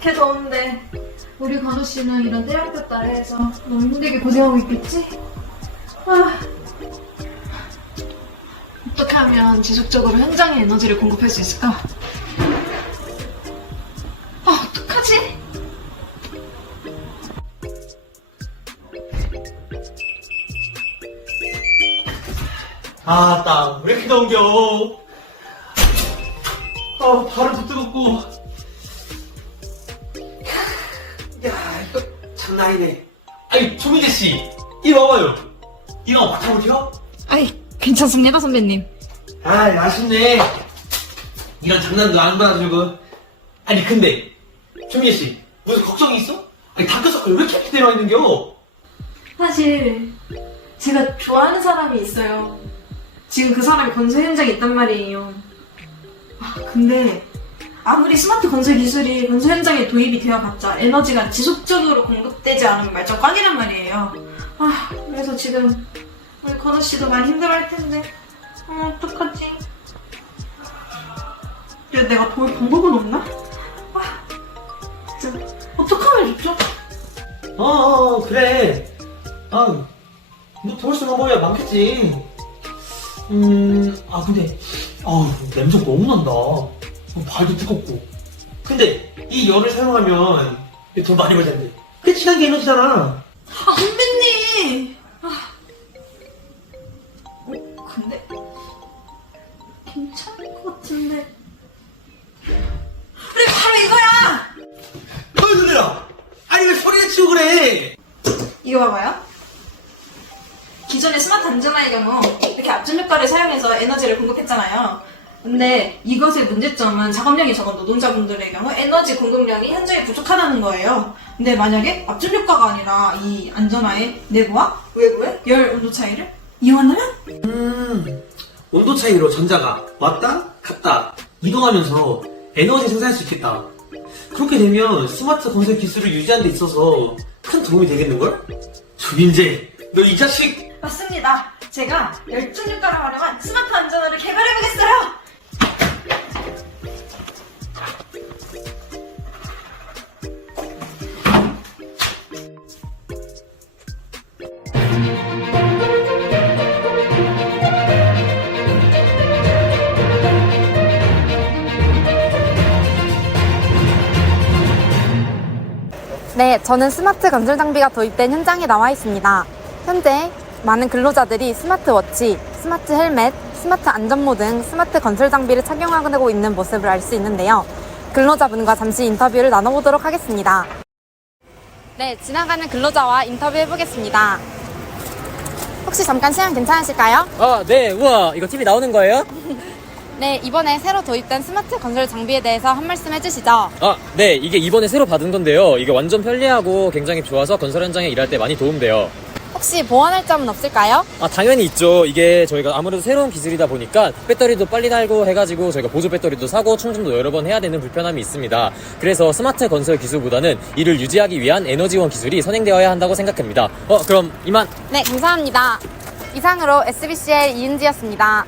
걔 더운데 우리 건우 씨는 이런 대학교 딸에서 너무 힘들게 고생하고 있겠지? 아. 어떻게 하면 지속적으로 현장에 에너지를 공급할 수 있을까? 아, 어떡하지? 아, 땀, 왜 이렇게 더운겨? 아, 발은 더 뜨겁고. 야, 이거 장난 아니네. 아니, 조민재 씨, 이리 와봐요. 이거 맡아보죠? 아이, 괜찮습니다, 선배님. 아, 아쉽네. 이런 장난도 안 받아주고. 아니, 근데, 조민재 씨, 무슨 걱정이 있어? 아니, 다크서클 왜 이렇게 내려와 있는겨? 사실 제가 좋아하는 사람이 있어요. 지금 그 사람이 건설 현장에 있단 말이에요. 아, 근데 아무리 스마트 건설 기술이 건설 현장에 도입이 되어봤자 에너지가 지속적으로 공급되지 않으면 말짱 꽝이란 말이에요. 아, 그래서 지금 우리 건우 씨도 많이 힘들어할 텐데, 어, 어떡하지? 야, 내가 도울 방법은 없나? 아, 진짜 어떡하면 좋죠? 어, 어, 그래. 아, 뭐 도울 수 있는 방법이 많겠지. 음, 아, 근데, 아, 냄새 너무 난다. 어, 발도 뜨겁고. 근데, 이 열을 사용하면 돈 많이 벌잖데. 그게 친환경 에너지잖아. 아, 선배님! 아. 어, 근데. 괜찮을 것 같은데. 그래, 바로 이거야! 어이, 놀래라! 아니, 왜 소리를 치고 그래! 이거 봐봐요. 기존의 스마트 안전화의 경우 이렇게 압전 효과를 사용해서 에너지를 공급했잖아요. 근데 이것의 문제점은 작업량이 적은 노동자분들의 경우 에너지 공급량이 현저히 부족하다는 거예요. 근데 만약에 압전 효과가 아니라 이 안전화의 내부와 외부의 열 온도 차이를 이용한다면 음, 온도 차이로 전자가 왔다 갔다 이동하면서 에너지 생산할 수 있겠다. 그렇게 되면 스마트 건설 기술을 유지하는 데 있어서 큰 도움이 되겠는걸? 조민재, 너 이 자식! 맞습니다. 제가 열중 효과를 활용한 스마트 안전화를 개발해보겠어요. 네, 저는 스마트 건설 장비가 도입된 현장에 나와 있습니다. 현재 많은 근로자들이 스마트워치, 스마트 헬멧, 스마트 안전모 등 스마트 건설 장비를 착용하고 있는 모습을 알 수 있는데요. 근로자분과 잠시 인터뷰를 나눠보도록 하겠습니다. 네, 지나가는 근로자와 인터뷰 해보겠습니다. 혹시 잠깐 시간 괜찮으실까요? 아, 네, 우와, 이거 TV 나오는 거예요? 네, 이번에 새로 도입된 스마트 건설 장비에 대해서 한 말씀 해주시죠. 아, 네, 이게 이번에 새로 받은 건데요. 이게 완전 편리하고 굉장히 좋아서 건설 현장에 일할 때 많이 도움돼요. 혹시 보완할 점은 없을까요? 아, 당연히 있죠. 이게 저희가 아무래도 새로운 기술이다 보니까 배터리도 빨리 달고 해가지고 저희가 보조 배터리도 사고 충전도 여러 번 해야 되는 불편함이 있습니다. 그래서 스마트 건설 기술보다는 이를 유지하기 위한 에너지원 기술이 선행되어야 한다고 생각합니다. 어, 그럼 이만. 네, 감사합니다. 이상으로 SBC의 이은지였습니다.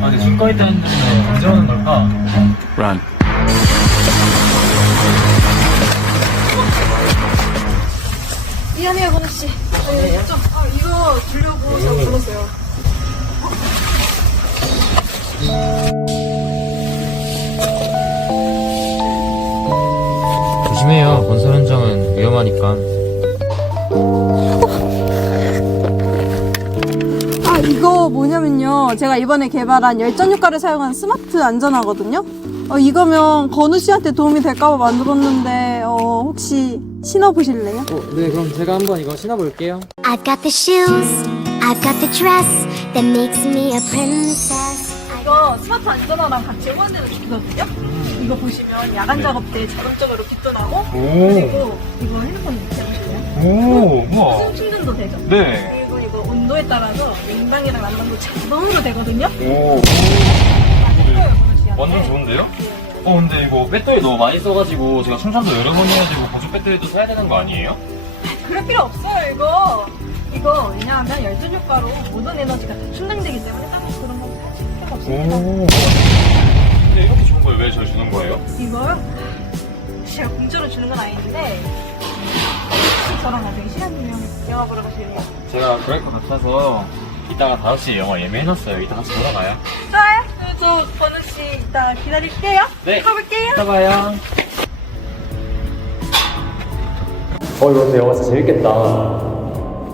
아, 근데 지금까지 했는데 언제 오는 걸까? Run. 미안해요, 건우 씨. 네, 좀, 아, 이거 주려고 제가 불렀어요. 조심해요. 건설 현장은 위험하니까. 아, 이거 뭐냐면요. 제가 이번에 개발한 열전 효과를 사용한 스마트 안전화거든요. 어, 이거면 건우 씨한테 도움이 될까봐 만들었는데, 어, 혹시 신어보실래요? 어, 네, 그럼 제가 한번 이거 신어볼게요. I've got the shoes, I've got the dress that makes me a princess. 이거 스마트 안전화랑 같이 호환되는 기거든요. 이거 보시면 야간 작업 때 자동적으로 빛도 나고 그리고 이거 핸드폰 대보실래요? 오, 우와. 무선 충전도 되죠. 네. 그리고 이거 온도에 따라서 냉방이랑 난방도 자동으로 되거든요. 오. 완전 좋은데요? 어, 근데 이거 배터리 너무 많이 써가지고 제가 충전도 여러 번 해야 되고 보조 배터리도 사야 되는 거 아니에요? 그럴 필요 없어요, 이거. 이거 왜냐하면 열전 효과로 모든 에너지가 다 충당되기 때문에 따로 그런 거 사실 필요가 없습니다. 근데 이렇게 좋은 걸 왜 저 주는 거예요? 이걸 제가 공짜로 주는 건 아닌데 혹시 저랑 나중에 시간 되면 영화 보러 가실래요? 제가 그럴 것 같아서 이따가 5시에 영화 예매해놨어요. 이따 같이 보러 가요. 좋아요. 그럼 저 버는 씨 이따 기다릴게요. 네. 가볼게요. 이따 봐요. 어, 이거 영화 진짜 재밌겠다.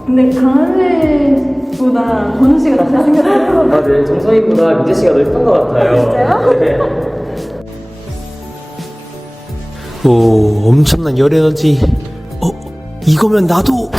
근데 강한래보다 건우 씨가 낫게 생겼어요. 아, 네. 정서희보다 민재 씨가 더 예쁜 것 같아요. 진짜요? 네. 오, 엄청난 열 에너지. 어, 이거면 나도